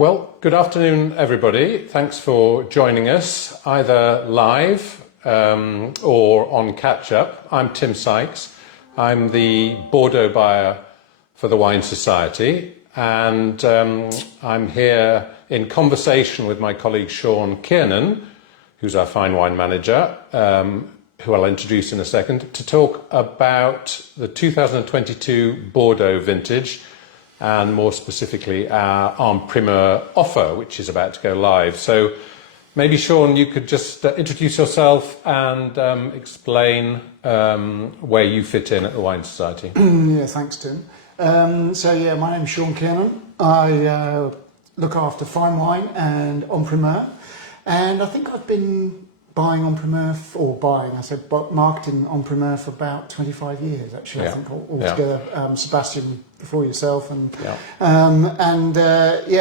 Well, good afternoon, everybody. Thanks for joining us, either live or on catch-up. I'm Tim Sykes. I'm the Bordeaux buyer for the Wine Society, and I'm here in conversation with my colleague Shaun, who's our fine wine manager, who I'll introduce in a second, to talk about the 2022 Bordeaux vintage, and more specifically our En Primeur offer, which is about to go live. So maybe, Shaun, you could just introduce yourself and explain where you fit in at the Wine Society. Yeah, thanks, Tim. My name's Shaun Kiernan. I look after fine wine and En Primeur, and I think I've been buying En Primeur, marketing En Primeur for about 25 years, actually. Yeah. I think altogether. Yeah. Sebastian, before yourself, and Yeah.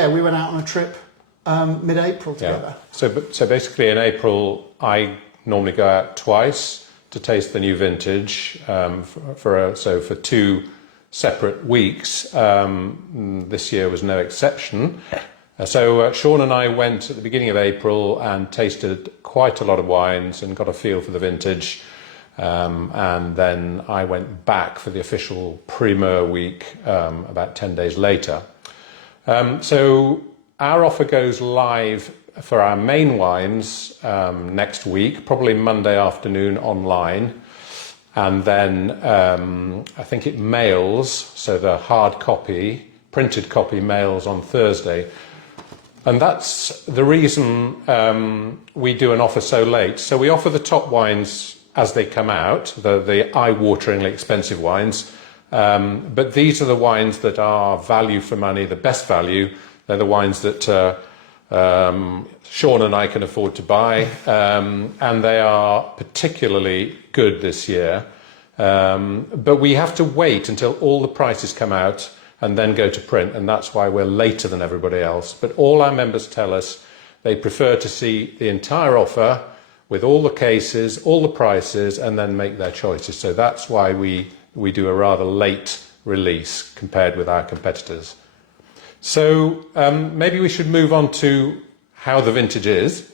we went out on a trip mid-April together. So basically in April, I normally go out twice to taste the new vintage for 2 separate weeks. This year was no exception. So Shaun and I went at the beginning of April and tasted quite a lot of wines and got a feel for the vintage. And then I went back for the official Primeur week about 10 days later. So our offer goes live for our main wines next week, probably Monday afternoon online. And then I think it mails, so the hard copy, printed copy mails on Thursday. And that's the reason we do an offer so late. So we offer the top wines as they come out, the eye-wateringly expensive wines. But these are the wines that are value for money, the best value. They're the wines that Shaun and I can afford to buy. And they are particularly good this year. But we have to wait until all the prices come out and then go to print, and that's why we're later than everybody else. But all our members tell us they prefer to see the entire offer with all the cases, all the prices, and then make their choices. So that's why we do a rather late release compared with our competitors. So maybe we should move on to how the vintage is.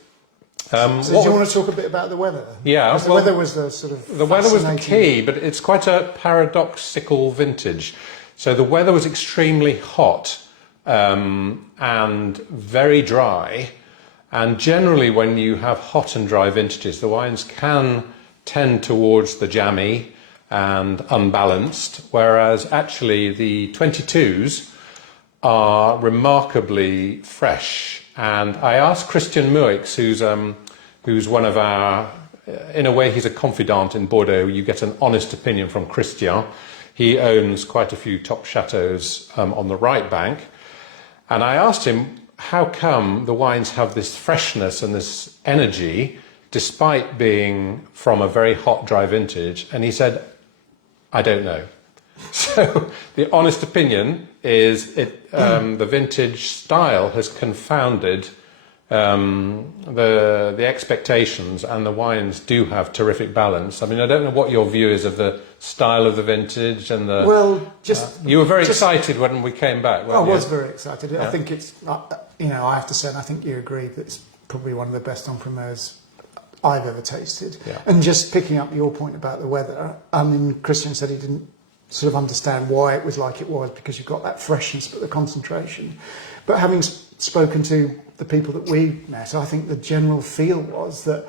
So do you want to talk a bit about the weather? Yeah. The weather was the sort of The weather was the key, but it's quite a paradoxical vintage. So the weather was extremely hot and very dry. And generally when you have hot and dry vintages, the wines can tend towards the jammy and unbalanced, whereas actually the 22s are remarkably fresh. And I asked Christian Muix, who's one of our, in a way he's a confidant in Bordeaux. You get an honest opinion from Christian. He owns quite a few top chateaus on the right bank. And I asked him, how come the wines have this freshness and this energy despite being from a very hot, dry vintage? And he said, I don't know. So the honest opinion is the vintage style has confounded the expectations, and the wines do have terrific balance. I mean, I don't know what your view is of the style of the vintage and the. Well, you were very excited when we came back. I was very excited. Yeah. I think it's, I have to say, and I think you agree that it's probably one of the best En Primeurs I've ever tasted. Yeah. And just picking up your point about the weather, I mean, Christian said he didn't sort of understand why it was like it was, because you've got that freshness but the concentration. But having spoken to the people that we met, I think the general feel was that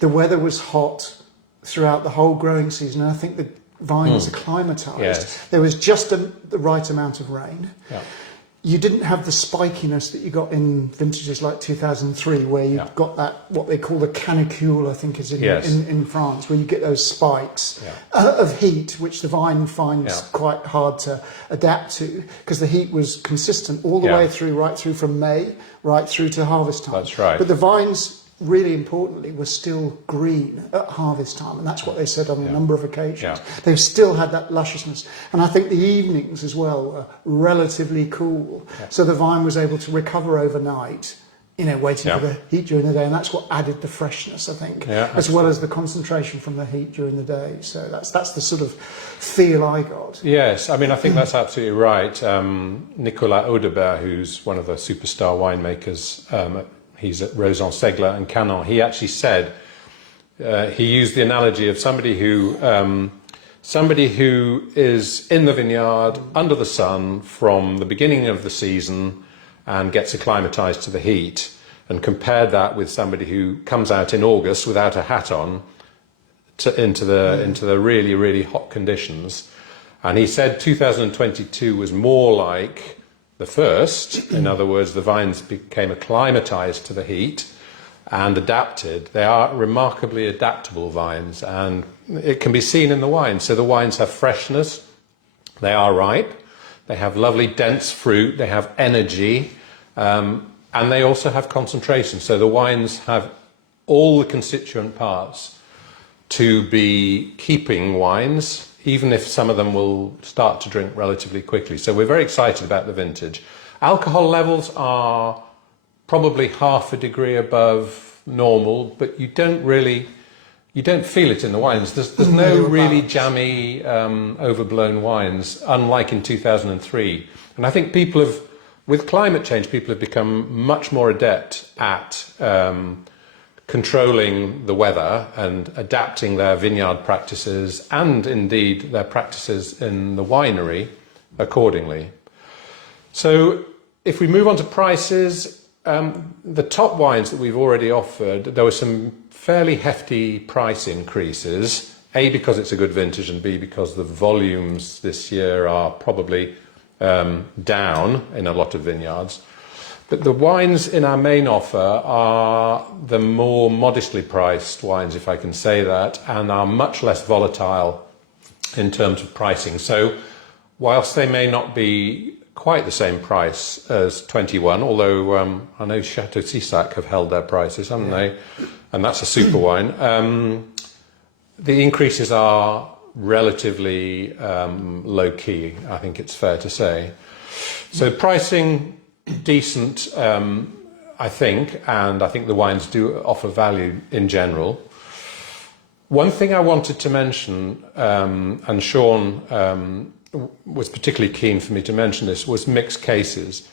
the weather was hot throughout the whole growing season, and I think the vines acclimatised. Yes. There was just the right amount of rain. Yeah. You didn't have the spikiness that you got in vintages like 2003, where you've got that, what they call the canicule, I think is in France, where you get those spikes of heat, which the vine finds quite hard to adapt to, because the heat was consistent all the way through, right through from May, right through to harvest time. That's right. But the vines, really importantly, were still green at harvest time, and that's what they said on a number of occasions. Yeah. They've still had that lusciousness, and I think the evenings as well were relatively cool, so the vine was able to recover overnight waiting Yeah. for the heat during the day, and that's what added the freshness, I think, Yeah, as well as the concentration from the heat during the day. So that's the sort of feel I got. Yes, I mean, I think that's absolutely right. Nicolas Audebert, who's one of the superstar winemakers, he's at Rosan Segler and Canon, he actually said, he used the analogy of somebody who is in the vineyard under the sun from the beginning of the season and gets acclimatized to the heat, and compared that with somebody who comes out in August without a hat on into the really, really hot conditions. And he said 2022 was more like the first. In other words, the vines became acclimatized to the heat and adapted. They are remarkably adaptable vines, and it can be seen in the wine. So the wines have freshness, they are ripe, they have lovely dense fruit, they have energy, and they also have concentration. So the wines have all the constituent parts to be keeping wines, even if some of them will start to drink relatively quickly. So we're very excited about the vintage. Alcohol levels are probably half a degree above normal, but you don't feel it in the wines. There's no really jammy, overblown wines, unlike in 2003. And I think with climate change, people have become much more adept at controlling the weather and adapting their vineyard practices and indeed their practices in the winery accordingly. So if we move on to prices, the top wines that we've already offered, there were some fairly hefty price increases, A, because it's a good vintage, and B, because the volumes this year are probably down in a lot of vineyards. But the wines in our main offer are the more modestly priced wines, if I can say that, and are much less volatile in terms of pricing. So whilst they may not be quite the same price as 21, although I know Chateau Cissac have held their prices, haven't they? And that's a super wine. The increases are relatively low-key, I think it's fair to say. So pricing, decent, I think, and I think the wines do offer value in general. One thing I wanted to mention, and Shaun was particularly keen for me to mention this, was mixed cases.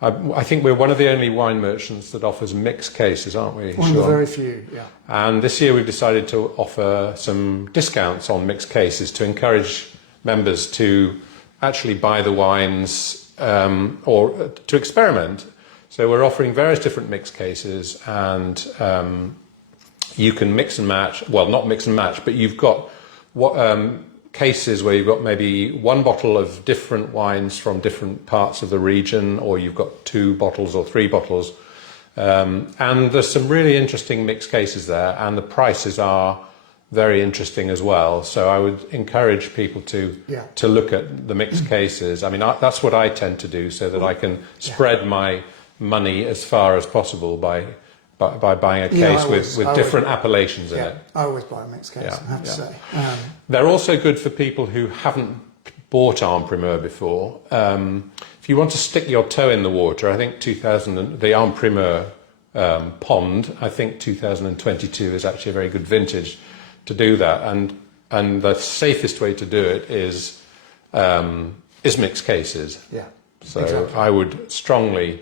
I think we're one of the only wine merchants that offers mixed cases, aren't we, One of the very few, yeah. And this year we've decided to offer some discounts on mixed cases to encourage members to actually buy the wines or to experiment. So we're offering various different mixed cases, and you can mix and match, well, not mix and match, but you've got cases where you've got maybe one bottle of different wines from different parts of the region, or you've got 2 bottles or 3 bottles. And there's some really interesting mixed cases there, and the prices are very interesting as well. So I would encourage people to look at the mixed cases. I mean, that's what I tend to do, so that I can spread my money as far as possible by buying a case with different appellations in it. I always buy a mixed case, I have to say. They're also good for people who haven't bought En Primeur before. If you want to stick your toe in the water, I think the En Primeur pond, I think 2022 is actually a very good vintage to do that. And the safest way to do it is mixed cases. Yeah. So exactly. I would strongly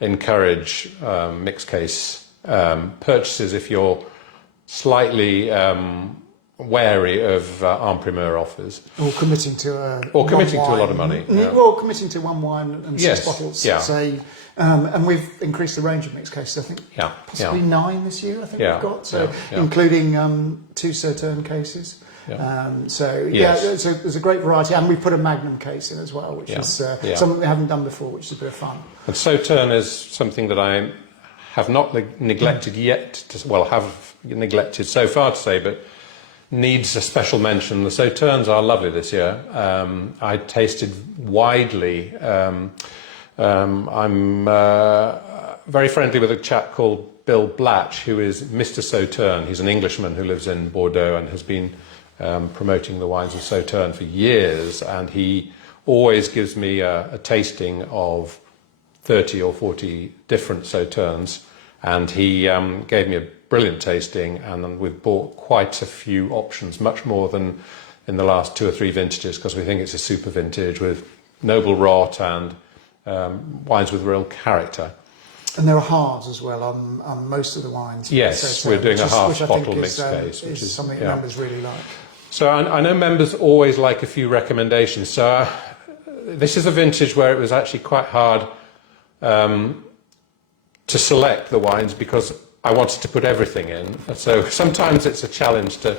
encourage mixed case purchases if you're slightly wary of En Primeur offers. Or committing to a lot of money. Or committing to one wine and 6 bottles, say. And we've increased the range of mixed cases, I think possibly 9 this year, I think we've got. So including 2 Sauterne cases. So there's a great variety, and we put a Magnum case in as well, which is something we haven't done before, which is a bit of fun. And Sauterne is something that I have not neglected yet, have neglected so far to say, but needs a special mention. The Sauternes are lovely this year. I tasted widely. I'm very friendly with a chap called Bill Blatch, who is Mr. Sauterne. He's an Englishman who lives in Bordeaux and has been promoting the wines of Sauterne for years, and he always gives me a tasting of 30 or 40 different Sauternes, and he gave me a brilliant tasting, and then we've bought quite a few options, much more than in the last 2 or 3 vintages, because we think it's a super vintage with noble rot and wines with real character. And there are halves as well on most of the wines. Yes, we're doing a half bottle mixed case, which is something members really like. So I know members always like a few recommendations. So this is a vintage where it was actually quite hard to select the wines because I wanted to put everything in. So sometimes it's a challenge to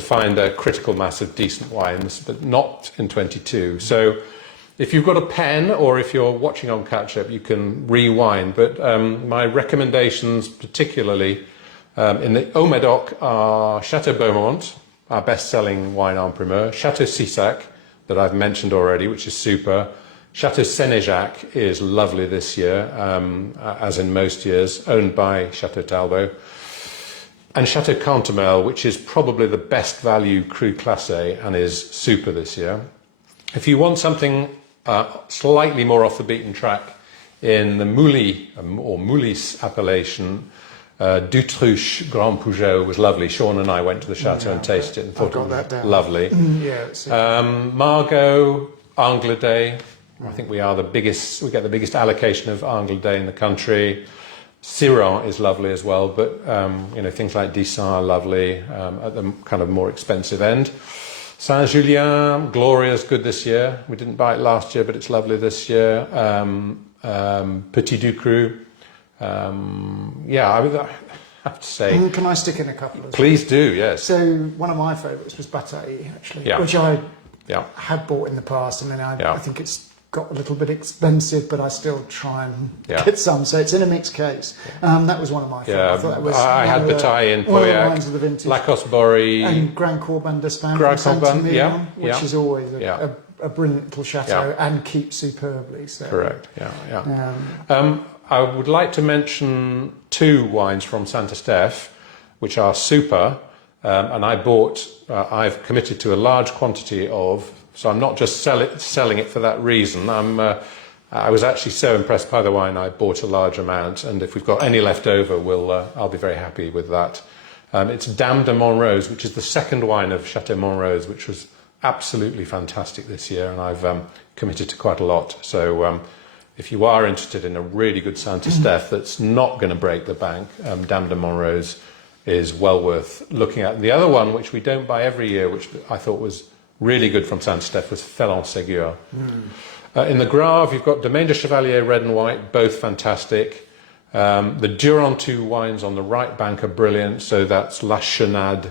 find a critical mass of decent wines, but not in 22. So if you've got a pen or if you're watching on catch-up, you can rewind. But my recommendations, particularly in the Haut-Médoc, are Chateau Beaumont, our best-selling wine en primeur, Chateau Sissac, that I've mentioned already, which is super. Chateau Sénéjac is lovely this year, as in most years, owned by Chateau Talbot. And Chateau Cantemel, which is probably the best value Cru Classé and is super this year. If you want something slightly more off the beaten track in the Mouly or Moulis appellation, Dutruche Grand Peugeot was lovely. Shaun and I went to the chateau and tasted it and thought it was lovely. Margaux, Angleday. I think we are the biggest. We get the biggest allocation of Angleday in the country. Syrah is lovely as well, but things like Dissin are lovely at the kind of more expensive end. Saint-Julien, Gloria's good this year. We didn't buy it last year, but it's lovely this year. Petit Ducru. I would have to say. Can I stick in a couple? Please do, yes. So one of my favourites was Bataille, actually, which I had bought in the past, and then I think it's got a little bit expensive, but I still try and get some. So it's in a mixed case. That was one of my favourites. I had Bataille in Pauillac, Lacoste Bory, and Grand Corban d'Espagne from Saint-Emilion, which is always a brilliant little chateau and keeps superbly. So. Correct. I would like to mention 2 wines from Saint-Estèphe, which are super, and I've committed to a large quantity of, so I'm not just selling it for that reason. I was actually so impressed by the wine, I bought a large amount, and if we've got any left over, I'll be very happy with that. It's Dame de Montrose, which is the second wine of Chateau Montrose, which was absolutely fantastic this year, and I've committed to quite a lot. So if you are interested in a really good Saint-Estèphe that's not going to break the bank, Dame de Montrose is well worth looking at. The other one, which we don't buy every year, which I thought was really good from Saint-Estèphe, was Felon-Ségur. In the Grave, you've got Domaine de Chevalier red and white, both fantastic. The Durantou wines on the right bank are brilliant, so that's La Chenade,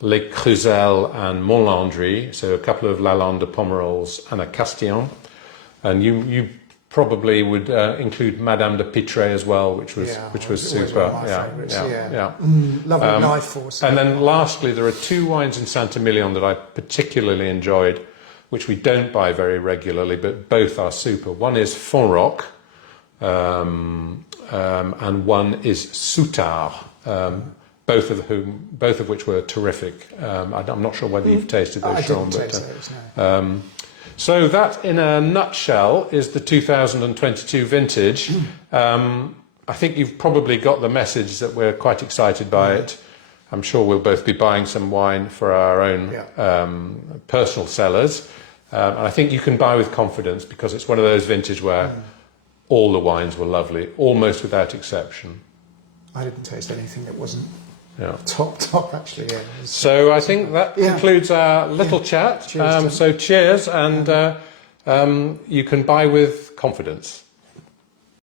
Les Cruzelles and Montlandry, so a couple of Lalande de Pomerols and a Castillon. And you probably would include Madame de Pitre as well, which was super. Lovely knife force. And then lastly, there are 2 wines in Saint-Emilion that I particularly enjoyed, which we don't buy very regularly, but both are super. One is Fonroc, and one is Soutard. Both of which were terrific. I'm not sure whether you've tasted those, Shaun. So that, in a nutshell, is the 2022 vintage. I think you've probably got the message that we're quite excited by it. I'm sure we'll both be buying some wine for our own personal cellars. And I think you can buy with confidence because it's one of those vintage where all the wines were lovely, almost without exception. I didn't taste anything that wasn't top actually. So I think that concludes our little chat. Cheers, so cheers, and you can buy with confidence.